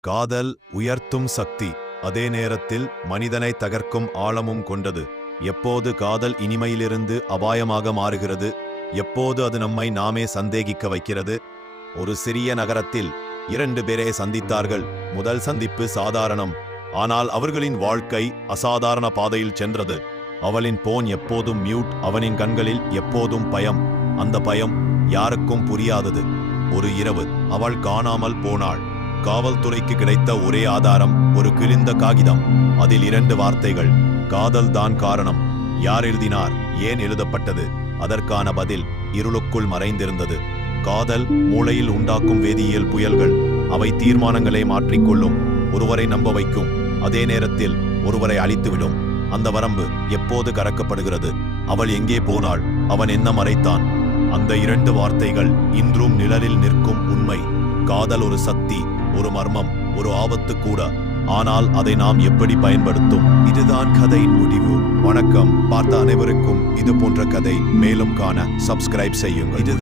காதல் உயர்த்தும் சக்தி அதே நேரத்தில் மனிதனை தகர்க்கும் ஆழமும் கொண்டது. எப்போது காதல் இனிமையிலிருந்து அபாயமாக மாறுகிறது? எப்போது அது நம்மை நாமே சந்தேகிக்க வைக்கிறது? ஒரு சிறிய நகரத்தில் இரண்டு பேரே சந்தித்தார்கள். முதல் சந்திப்பு சாதாரணம். ஆனால் அவர்களின் வாழ்க்கை அசாதாரண பாதையில் சென்றது. அவளின் போன் எப்போதும் மியூட் அவனின் கண்களில் எப்போதும் பயம். அந்த பயம் யாருக்கும் புரியாதது. ஒரு இரவு. அவள் காணாமல் போனாள். காவல்துறைக்கு கிடைத்த ஒரே ஆதாரம் ஒரு கிழிந்த காகிதம். அதில் இரண்டு வார்த்தைகள். காதல் தான் காரணம். யார் எழுதினார்? ஏன் எழுதப்பட்டது? அதற்கான பதில் இருளுக்குள் மறைந்திருந்தது. காதல் மூளையில் உண்டாக்கும் வேதியியல் புயல்கள். அவை தீர்மானங்களை மாற்றிக்கொள்ளும். ஒருவரை நம்ப வைக்கும். அதே நேரத்தில் ஒருவரை அழித்துவிடும். அந்த வரம்பு எப்போது கறக்கப்படுகிறது? அவள் எங்கே போனாள்? அவன் என்ன மறைத்தான்? அந்த இரண்டு வார்த்தைகள் இன்றும் நிழலில் நிற்கும் உண்மை. காதல் ஒரு சக்தி. ஒரு மர்மம் ஒரு ஆபத்து கூட. ஆனால் அதை நாம் எப்படி பயன்படுத்தும்? இதுதான் கதையின் முடிவு. வணக்கம். பார்த்த அனைவருக்கும் இது போன்ற கதை மேலும் காண சப்ஸ்கிரைப் செய்யுங்கள். இது